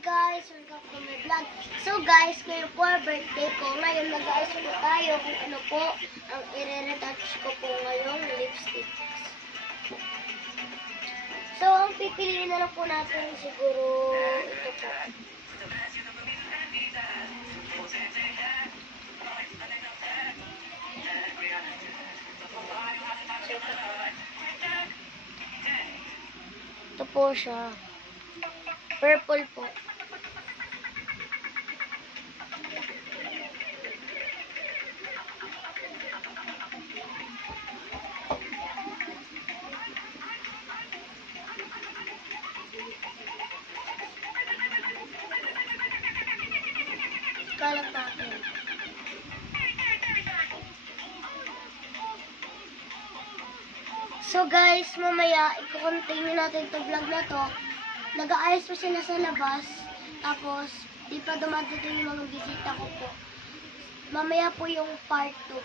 guys! Welcome to my vlog. So guys, ngayon po birthday ko. Ngayon mag-ayos po tayo kung ano po ang i-retouch ko po ngayon, lipstick. So, ang pipiliin na lang po natin siguro ito po. Ito po siya. Purple po. Kalat natin. So guys, mamaya i-continue natin itong vlog na to. Nag-aayos pa sila sa labas. Tapos, di pa dumadating yung mga bisita ko po. Mamaya po yung part 2.